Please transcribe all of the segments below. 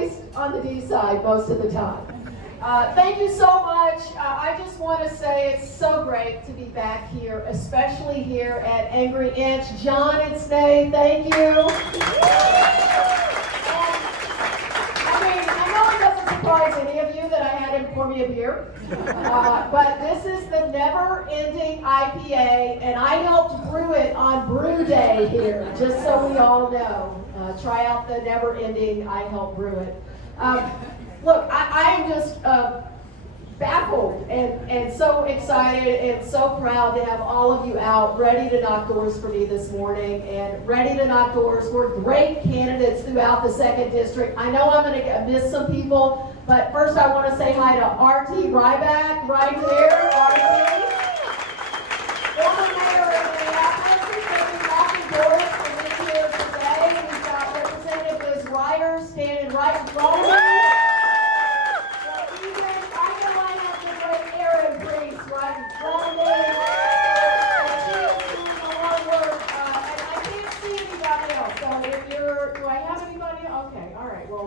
least on the D side most of the time. Thank you so much. I just want to say it's so great to be back here, especially here at Angry Inch. John and Snay, thank you. I know it doesn't surprise any of you that I had him pour me a beer, but this is the never-ending IPA, and I helped brew it on Brew Day here, just so we all know. Try out the never-ending, I helped brew it. Look, I am just baffled and so excited and so proud to have all of you out ready to knock doors for me this morning and ready to knock doors. We're great candidates throughout the 2nd District. I know I'm going to miss some people, but first I want to say hi to R.T. Ryback right there. R.T. Former mayor of Minneapolis, who's going to be knocking doors for me here today. We've got Representative Liz Ryder standing right in front of me.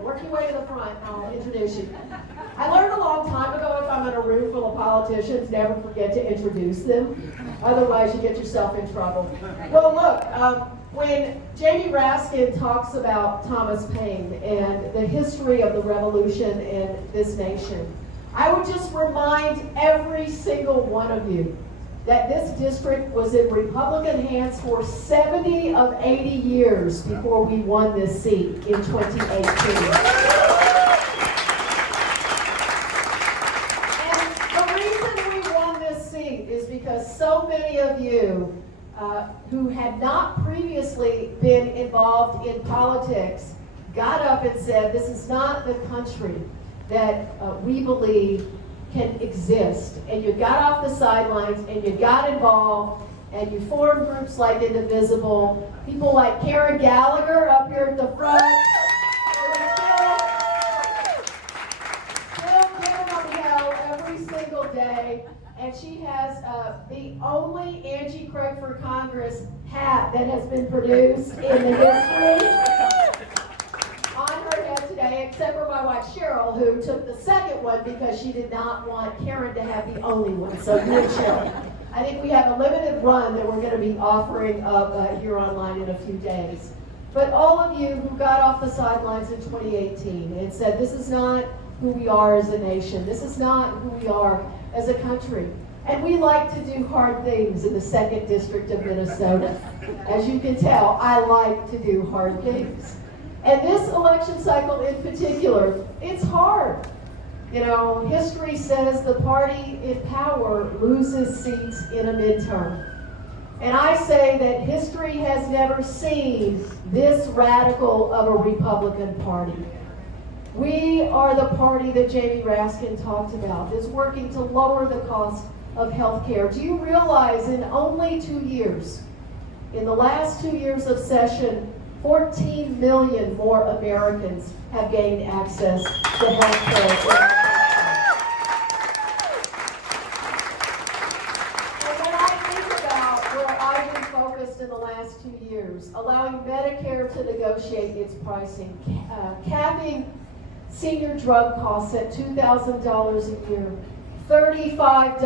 Work your way to the front, I'll introduce you. I learned a long time ago if I'm in a room full of politicians, never forget to introduce them. Otherwise you get yourself in trouble. Well look, when Jamie Raskin talks about Thomas Paine and the history of the revolution in this nation, I would just remind every single one of you that this district was in Republican hands for 70 of 80 years before we won this seat in 2018. And the reason we won this seat is because so many of you who had not previously been involved in politics got up and said, this is not the country that we believe can exist. And you got off the sidelines and you got involved and you formed groups like Indivisible, people like Karen Gallagher up here at the front. Still giving them hell every single day. And she has the only Angie Craig for Congress hat that has been produced in the history on her head today, except for my wife Cheryl, who took the second one because she did not want Karen to have the only one. So you and Cheryl. I think we have a limited run that we're going to be offering up here online in a few days. But all of you who got off the sidelines in 2018 and said, this is not who we are as a nation, this is not who we are as a country. And we like to do hard things in the 2nd District of Minnesota. As you can tell, I like to do hard things. And this election cycle in particular, it's hard. You know, history says the party in power loses seats in a midterm. And I say that history has never seen this radical of a Republican Party. We are the party that Jamie Raskin talked about that's working to lower the cost of health care. Do you realize in only 2 years, in the last 2 years of session, 14 million more Americans have gained access to health care. And when I think about where I've been focused in the last 2 years, allowing Medicare to negotiate its pricing, capping senior drug costs at $2,000 a year, $35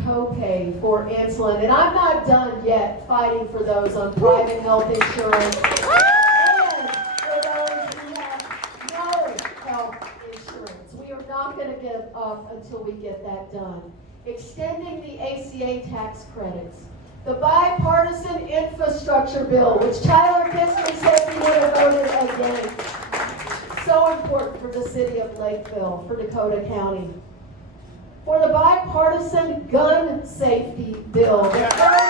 copay for insulin, and I'm not done yet fighting for those on private health insurance and for those who have no health insurance. We are not going to give up until we get that done. Extending the ACA tax credits, the bipartisan infrastructure bill, which Tyler Kissinger said he would have voted against. So important for the city of Lakeville, for Dakota County. For the bipartisan gun safety bill. The first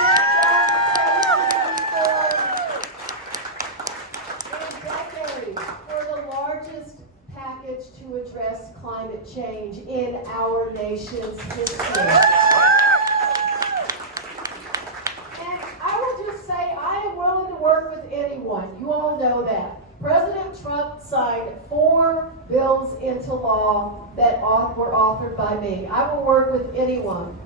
in decades for the largest package to address climate change in our nation's history. And I will just say, I am willing to work with anyone. You all know that. President Trump signed 4 bills into law that were authored by me. I will work with anyone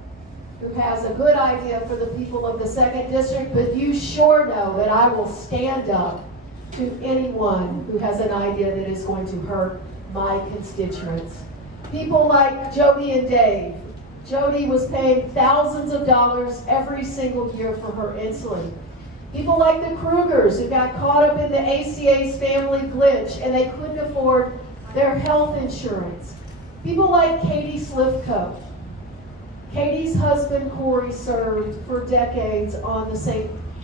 who has a good idea for the people of the 2nd District, but you sure know that I will stand up to anyone who has an idea that is going to hurt my constituents. People like Jody and Dave. Jody was paying thousands of dollars every single year for her insulin. People like the Krugers, who got caught up in the ACA's family glitch and they couldn't afford their health insurance. People like Katie Slivko. Katie's husband, Corey, served for decades on the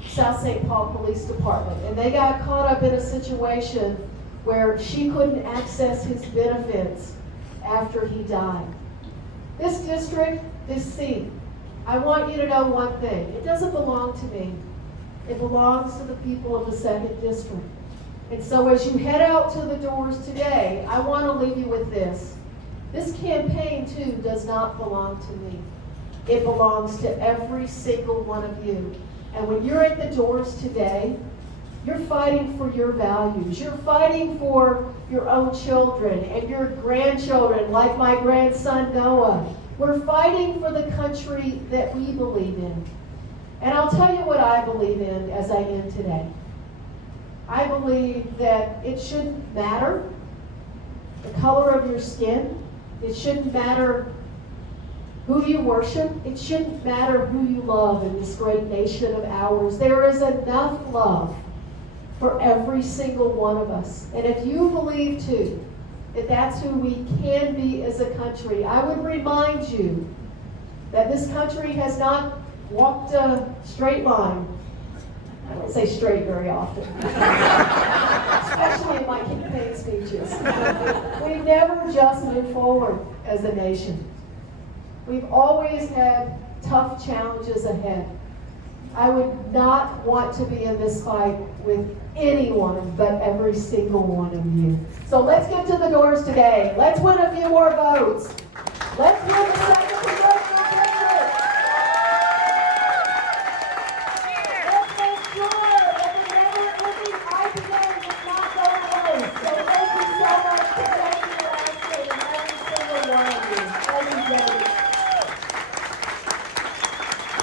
South St. Paul Police Department, and they got caught up in a situation where she couldn't access his benefits after he died. This district, this seat, I want you to know one thing. It doesn't belong to me. It belongs to the people of the 2nd District. And so as you head out to the doors today, I want to leave you with this. This campaign, too, does not belong to me. It belongs to every single one of you. And when you're at the doors today, you're fighting for your values. You're fighting for your own children and your grandchildren, like my grandson Noah. We're fighting for the country that we believe in. And I'll tell you what I believe in as I end today. I believe that it shouldn't matter the color of your skin. It shouldn't matter who you worship. It shouldn't matter who you love in this great nation of ours. There is enough love for every single one of us. And if you believe, too, that that's who we can be as a country, I would remind you that this country has not walked a straight line. I don't say straight very often, especially in my campaign speeches. We never just move forward as a nation. We've always had tough challenges ahead. I would not want to be in this fight with anyone but every single one of you. So let's get to the doors today. Let's win a few more votes.